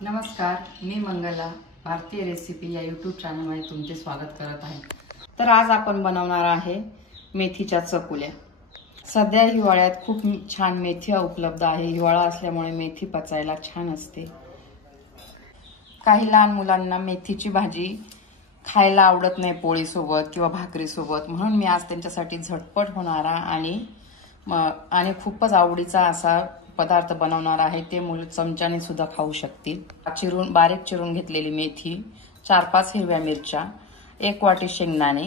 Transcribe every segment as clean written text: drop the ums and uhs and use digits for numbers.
नमस्कार, मी मंगला भारतीय रेसिपी या यूट्यूब चॅनलमध्ये तुमचे स्वागत करत आहे। तर आज आपण बनवणार आहे मेथीच्या चकुल्या। सध्या हिवाळ्यात खूप छान मेथी उपलब्ध आहे। हिवाळा असल्यामुळे मेथी पचायला छान असते। काही लहान मुलांना मेथीची भाजी खायला आवडत नाही पोळी सोबत किंवा भाकरी सोबत, म्हणून मी आज त्यांच्यासाठी झटपट होणारा आणि खूपच आवडीचा असा पदार्थ बनवणार आहे। ते मुलं चमच्याने सुद्धा खाऊ शकतील। बारीक चिरून घेतलेली मेथी, 4-5 हिरव्या मिरच्या, 1 वाटी शेंगदाणे,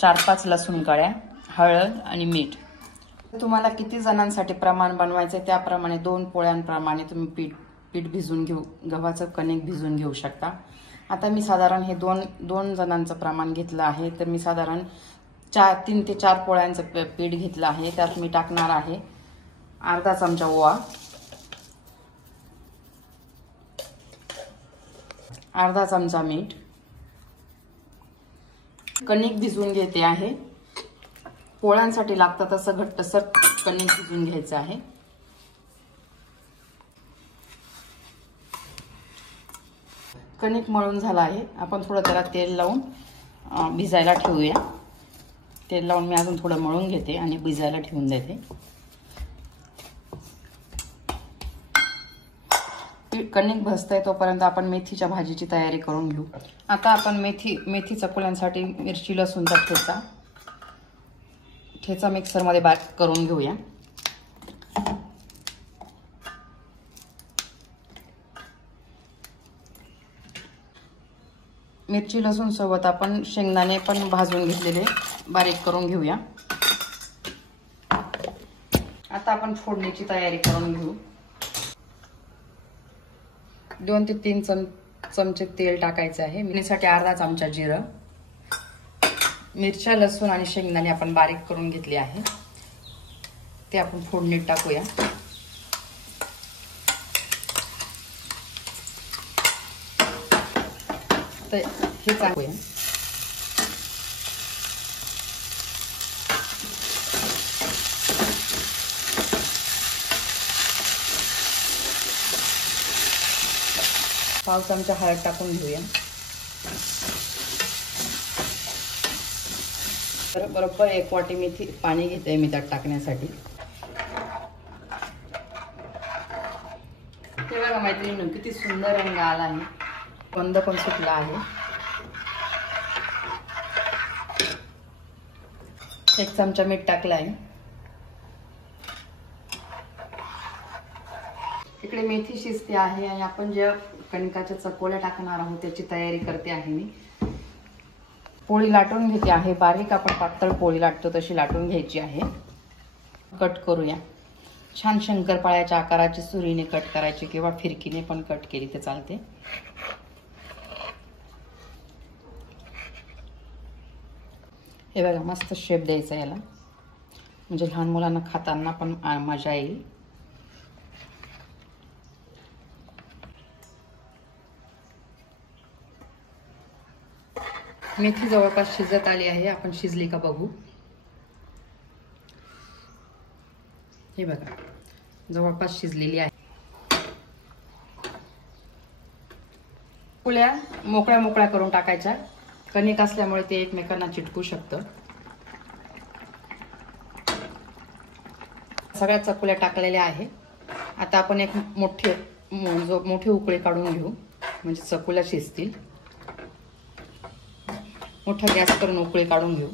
4-5 लसूण कळ्या, हळद आणि मीठ। तुम्हाला किती जणांसाठी प्रमाण बनवायचे त्याप्रमाणे 2 पोळ्यांप्रमाणे तुम्ही पीठ भिजून गव्हाचं कणिक भिजून घेऊ शकता। आता मी साधारण हे दोन जणांचं प्रमाण घेतलं आहे, तर मी साधारण 3 ते 4 पोळ्यांचं पीठ घेतलं आहे। त्यात मी टाकणार आहे अर्धा चमचा ओवा, अर्धा चमचा मीठ। कणिक भिजवून घेते आहे। पोळ्यांसाठी लागतं तसं घट्टसर कणिक भिजवून घ्यायचं आहे। कणिक मळून झाला आहे। आपण थोडं त्याला तेल लावून भिजायला ठेवूया। तेल लावून मी अजून थोडं मळून घेते आणि भिजायला ठेवून देते। कणिक भाजतंय तोपर्यंत आपण मेथीच्या भाजीची तयारी करून घेऊ। आता आपण मेथी चकुल्यांसाठी मिरची लसूणचा ठेचा मिक्सरमध्ये बारीक करून घेऊया। मिरची लसूण सोबत आपण शेंगदाणे पण भाजून घेतलेले बारीक करून घेऊया। आता आपण फोडणीची तयारी करून घेऊ। 2 ते 3 चमचे तेल टाकायचे आहे। फोडणीसाठी अर्धा चमचा जिरं, मिरच्या लसूण आणि शेंगदाणे आपण बारीक करून घेतले आहे, ते आपण फोडणीत टाकूया। तर हे टाकूया। पाव चमचा हळद टाकून घेऊया। तर बरोबर 1 वाटी मेथी पाणी घेते मी त्यात टाकण्यासाठी। हे बघा मैत्रिणींनो, किती सुंदर रंग आला आहे, गंध पण सुटला आहे। 1 चमचा मीठ टाकलं आहे। इकडे मेथी शिजते आहे आणि आपण जे कणिकाच्या चकोल्या टाकणार आहोत त्याची तयारी करते आहे मी। पोळी लाटून घेते आहे। बारीक आपण पातळ पोळी लाटतो तशी लाटून घ्यायची आहे। कट करूया। छान शंकरपाळ्याच्या आकाराची सुरीने कट करायची किंवा फिरकीने पण कट केली तर चालते। हे बघा, मस्त शेप द्यायचा याला, म्हणजे लहान मुलांना खाताना पण मजा येईल। मेथी जवळपास शिजत आली आहे। आपण शिजली का बघू। हे बघा, जवळपास शिजलेली आहे। चकुल्या मोकळ्या करून टाकायच्या। कणिक असल्यामुळे ते एकमेकांना चिटकू शकतं। सगळ्या चकुल्या टाकलेल्या आहे। आता आपण एक मोठी उकळी काढून घेऊ, म्हणजे चकुल्या शिजतील। मोठा गॅस करून उकळी काढून घेऊ।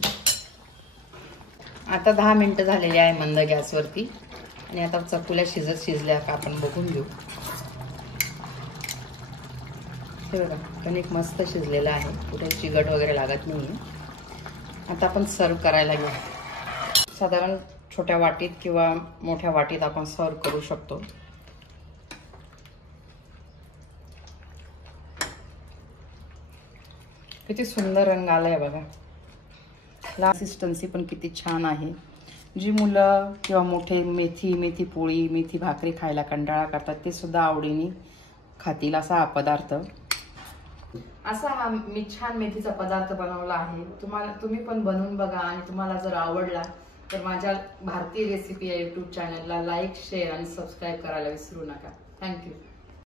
आता 10 मिनिटं झालेली आहे मंद गॅसवरती, आणि आता चकुल्या शिजल्या का आपण बघून घेऊ। हे बघा, कणिक मस्त शिजलेला आहे, कुठे चिकट वगैरे लागत नाहीये। आता आपण सर्व करायला घेऊ। साधारण छोट्या वाटीत किंवा मोठ्या वाटीत आपण सर्व करू शकतो। किती सुंदर रंग आलाय बघा। कन्सिस्टन्सी पण किती छान आहे। जी मुलं किंवा मोठे मेथी पोळी, मेथी भाकरी खायला कंटाळा करतात, ते सुद्धा आवडीने खातील असा हा पदार्थ। असा हा मी छान मेथीचा पदार्थ बनवला आहे। तुम्ही पण बनवून बघा, आणि तुम्हाला जर आवडला तर माझ्या भारतीय रेसिपी या यूट्यूब चॅनलला लाईक, शेअर आणि सबस्क्राईब करायला विसरू नका। थँक्यू।